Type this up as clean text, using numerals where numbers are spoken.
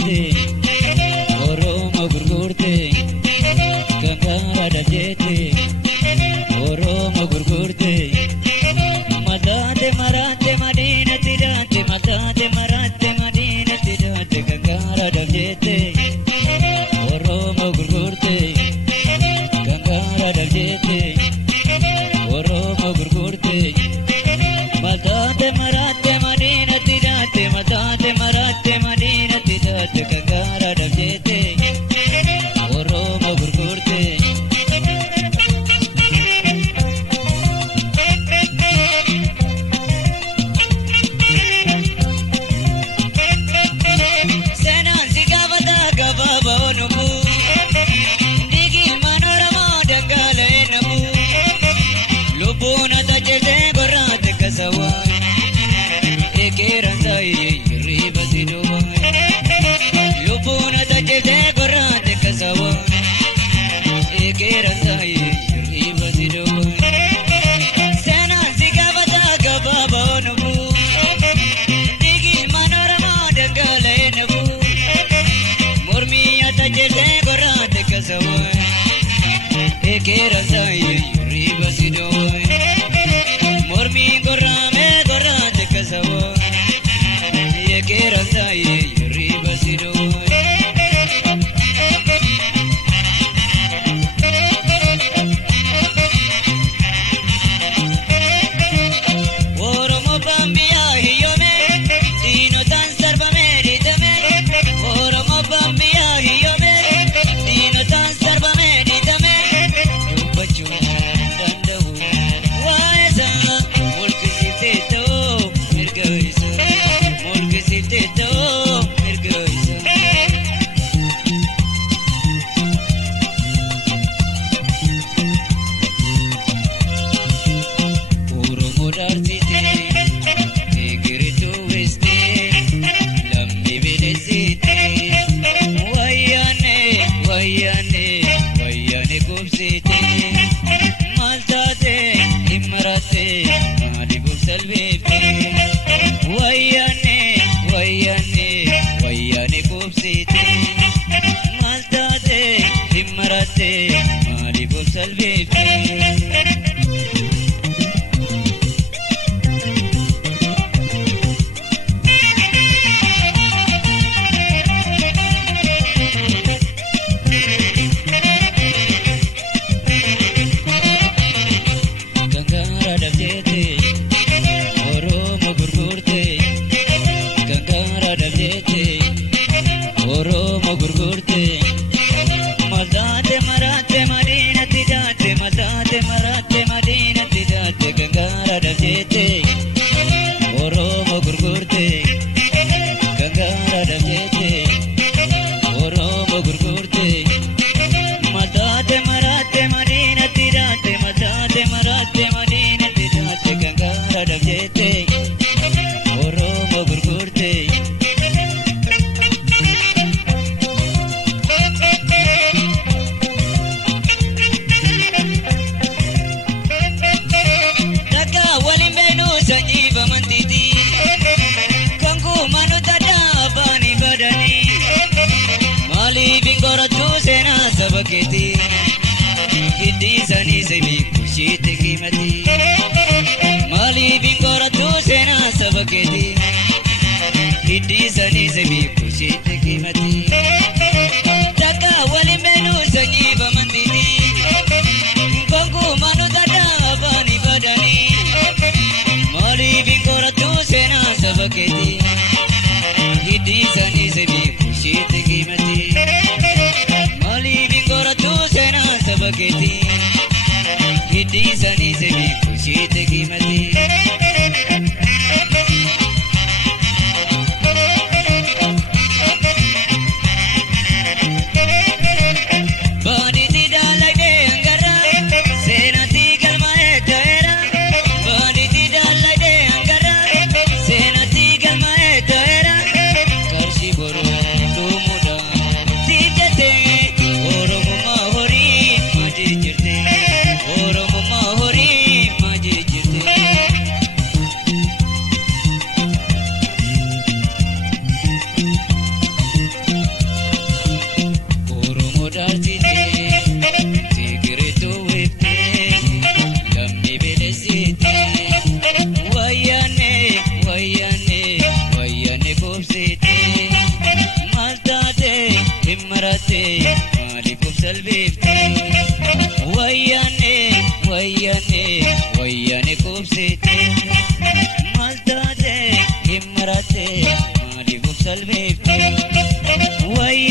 jete Oromo gurgurte Gangara jete Oromo gurgurte Madate marate madina tirate Madate marate madina tirate Gangara jete Oromo gurgurte Gangara jete Oromo gurgurte Madate marate madina tirate Madate marate madina tirate Gangara jete Oromo gurgurte Senan sigavada gababa onubu Digi manorama dagale nabu Lubuna tajete gorate kasawa Ekeran sai riba siduwa Lubuna tajete gorate kasawa Ekeran sai riba siduwa Senan sigavada gababa onubu Digi manorama dagale nabu Murmiya tajete gorate kasawa Ekeran sai riba siduwa Murmi gorame gorate kasawa Ekeran sai riba siduwa Oromo bambia hiyome Dino tan sarva meritame Oromo bambia hiyome Dino tan sarva meritame Dubbachu dandahu Waesa mulki sifteto mirgaisa Mulki sifteto mirgaisa Oromo darsite Egiritu veste Lammi vedesite Wayyane wayyane wayyane kubsite Maltate imrate mali kubsalvete Wayyane wayyane wayyane kubsite Maltate imrate mali kubsalvete Gangara jete Oromo gurgurte Gangara jete Oromo gurgurte Madate marate madina tirate Madate marate madina tirate Gangara jete Oromo gurgurte Gangara jete Oromo gurgurte Madate marate madina tirate Madate marate madina tirate Gangara jete Oromo gurgurte Daga walin benu sanyi bamantiti Kanku manu tada bani badani Mali bingoratu sena sabaketi Giddi sani semi kushite kimati Mali bingoratu sena sabaketi Giddi sani semi kushite kimati Daga walin benu sanyi bamantiti Kanku manu tada bani badani Mali bingoratu sena sabaketi Giddi sani semi kushite kimati Mali bingoratu sena sabaketi Giddi sani semi kushite kimati Bani tidak lagi angkara Sena tigal mae daerah Bani tidak lagi angkara Sena tigal mae daerah Karsi boru muda Tijate Oromo mahori Maji jirte Oromo mahori ወያኔ ወያኔ